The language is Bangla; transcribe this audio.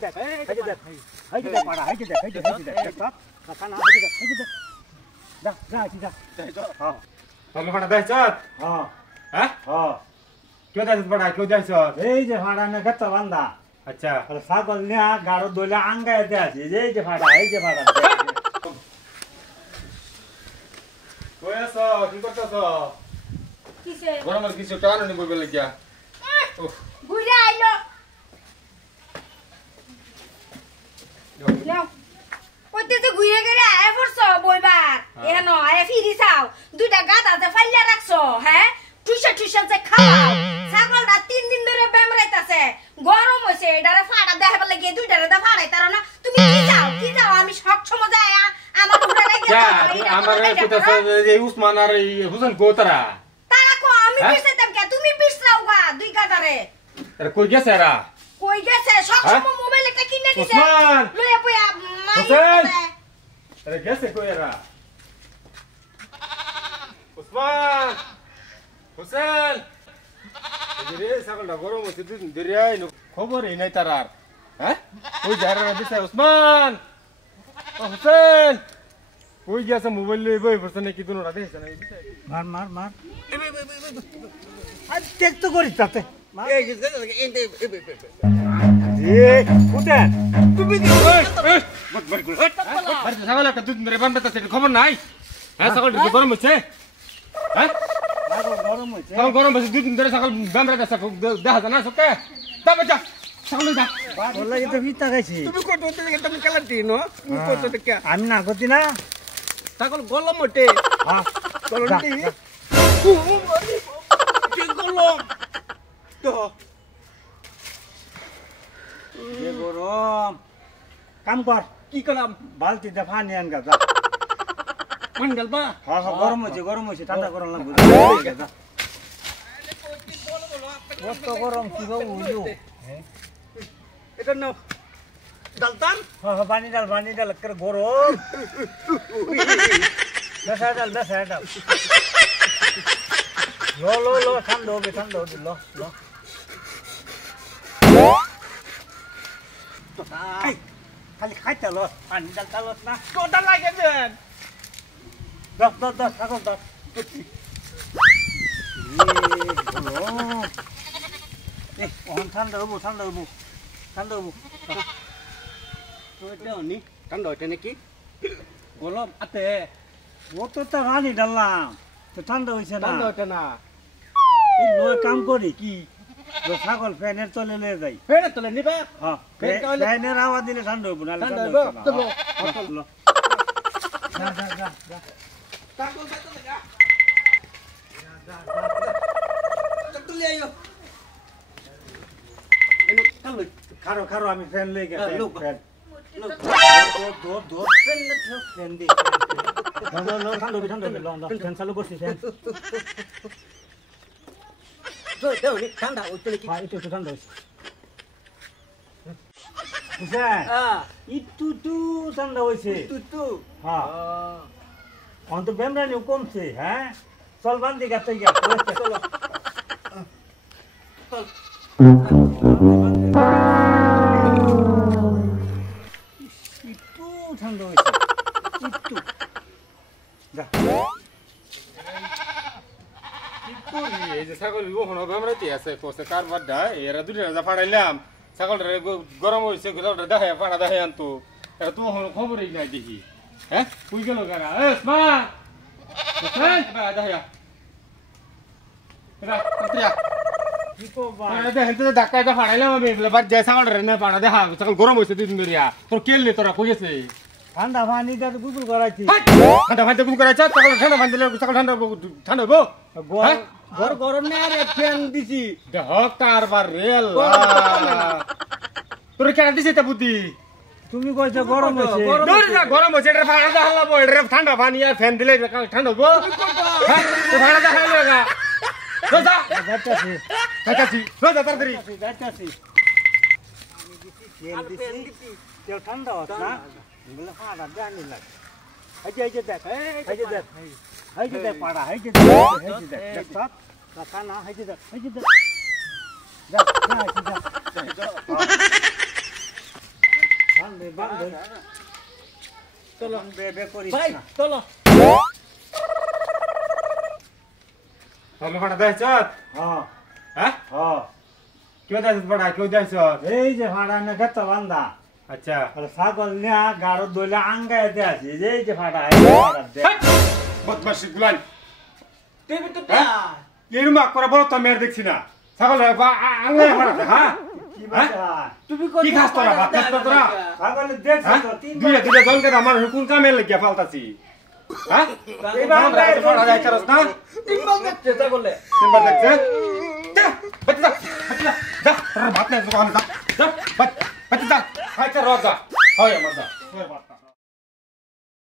দেখ এই যে দেখ এই যে দেখ পাড়া এই যে দেখ এই যে দেখ দেখ সব খানা এই যে দেখ যা যা যা হ্যাঁ তাহলে ফাটা দেখ চত হ্যাঁ হ্যাঁ হ্যাঁ কেউ দেখ পাড়া কেউ দেখ এই যে ফাড়া না গেতা বান্দা আচ্ছা আর ছাগল নিয়া গাড়ো দইলা আঙ্গায় দে আছে এই যে ফাড়া কই আছো কি করতেছ কিসে গরমের কিছু টানো নি বইবে লাগিয়া ঘুরে আইলো নাও ওইতে যে ঘুরে গেলে আয় পড়ছ বইবার এনো আয় ফিরি চাও দুইটা গাদা যে ফাইলা রাখছো হ্যাঁ ঠুসা যে খাও ছাগলটা 3 দিন ধরে বেমরাইতাছে গরম হইছে এটারে ফাড়া দেখাবার লাগি দুইটারে দা ফাড়াইতার না তুমি কি যাও আমি সব সময় যায় আমার ঘুরে লাগি আমার কইতাছ এই উসমান আর এই হুসেন কোতরা তারা কো আমি পিছাইতাম কে তুমি পিছরাও গা দুই গাদারে আরে কই গেছে এরা কই গেছে সব সময় মোবাইল একটা কিনে দিছে উসমান লইয়া পয়া হুসেন আরে গেছে কই এরা উসমান হুসেন রে ছাগলটা গরম হচ্ছে দুদিন ধরে আইনো খবরই নাই তার আর হ্যাঁ ওই যারা দিছে উসমান ও হুসেন কই গেছে মোবাইল লই বই বসে নাকি দুনোটা দেখছ না মার আর চেক তো করি তাতে এই উঠেন তুমি কি ছাগল একটা দুধ মেরে বানবে তাতে খবর নাই হ্যাঁ ছাগলটা তো গরম হচ্ছে হ্যাঁ গরম হয়েছে ছাগল গরম হচ্ছে দুদিন ধরে ছাগল বানবে দেখা যায় না সকে দা বাচ্চা ছাগল দা বললে তো পিতা খাইছি তুমি কত থেকে তুমি কালাটি নো তুমি কত থেকে আমি না করছি না ছাগল গলম ওঠে হ্যাঁ গলমটি কি গলম তো যে গরম কাম কর কি করলাম বালতিতে পানি আন গা যা মান গেল বা হ্যাঁ গরম হয়েছে ঠান্ডা গরম লাগবে কত গরম কি গো উলু এটা নাও ডালতান হ্যাঁ পানি ডাল করে গরম বেসা ডাল লো ঠান্ডা হবে লো খালি খাইতে লো পানি ডাল তালত না কোটা লাগে দেন দশ ছাগল দশ ঠান্ডা হবো ওটা নি ঠান্ডা ওটা নাকি গলম আতে ও তো পানি ডাললাম তো ঠান্ডা হয়েছে না ঠান্ডা ওটা না এই লয় কাম করি কি ছাগল ফ্যানের তলে লয়ে যাই ফেরে তোলে নিবে হ্যাঁ ফ্যানের আওয়াজ দিলে ঠান্ডা হবো না ঠান্ডা হবে তো যা ছাগল বেতো লাগা তুলে আইও এনো কাল খারো আমি ফ্যান লয়ে গেছি ফ্যান দৌড় ফ্যান দি ঠান্ডা হবে ফ্যান চালু করছি ফ্যান ঠান্ডা ওইটা কি হ্যাঁ একটু ঠান্ডা হয়েছে একটু ঠান্ডা হয়েছে তুতু হ্যাঁ অন্ত বেমরানি কমছে হ্যাঁ চল বান্ধি গাতে গিয়া চলো একটু ঠান্ডা হয়েছে একটু যা এই যে ছাগল ওখানে বেমরাইতে আছে কোসে কারবার দা এরা দুইটা যা ফাড়াইলাম ছাগলটা গরম হইছে গোলাটা দেখায় ফাড়া দেখায় আনতো এটা তো খবরই নাই দেখি হ্যাঁ কই গেল গারা এ মা হুসেন বা দেখায়া এরা কতরিয়া কি কো বা দেখেন তো ধাক্কা ফাড়াইলাম আমি বাদ যায় ছাগলটা না ফাড়া দেখা ছাগল গরম হইছে দুদিন ধরিয়া তোর কেললে তোরা কই গেছে ঠান্ডা পানি দা গুগল করাইছি ঠান্ডা পানিতে গুল করাইছ ছাগল ঠান্ডা পানি দিলে ছাগল ঠান্ডা হবো ঘর গরম না রে ফ্যান দিছি দেখ কারবার রেল তোর কেন দিছে তা বুদ্ধি তুমি কইছো গরম হইছে দৌড় যা গরম হচ্ছে এটা ভাড়া দা হালাবো এটা ঠান্ডা পানি আর ফ্যান দিলে ঠান্ডা হবো হ্যাঁ তো ভাড়া দা হাইলো গা রোজা যাইতাছি কাকাছি রোজা তাড়াতাড়ি যাইতাছি আমি দিছি তেল ঠান্ডা হত না বলে ফাড়া জানি লাগে এই যে দেখ পাড়া এই যে দেখ সব কানা এই যে দেখ যা বান্ধে বান্ধে চলো বে করিস ভাই না চলো তাহলে ফাটা দেয়ছ হ্যাঁ হ্যাঁ হ্যাঁ কেউ দেয়ছ ফাটা কেউ দেয়ছ এই যে ফাটা না গেত বান্ধা আচ্ছা আর ছাগল নিয়া গাড়ো দইলে আঙ্গায় দে আছে এই যে ফাটা এই ফাটা দে বদমাশি গুলান টিভি তো এরম করে বড় তো মেয়ের দেখছি না ছাগল আঙ্গায় ফাটা হ্যাঁ কি বাজা তুমি কি খাস তোরা ভাত খাস তো তোরা ছাগল দেখছ হ্যাঁ তো তিন দুইটা জনকে আমার হুকুম কামে লাগিয়া ফালতাছি হ্যাঁ এবার আমরা তো ফাটা যাইতারস না তিনবার দেখতে তা বলে তিনবার দেখছে যা বাচ্চা যা বাচ্চা যা তোর ভাত নাই দোকানে যা যা বাচ্চা যা খাইতে রজা হয় আমার যা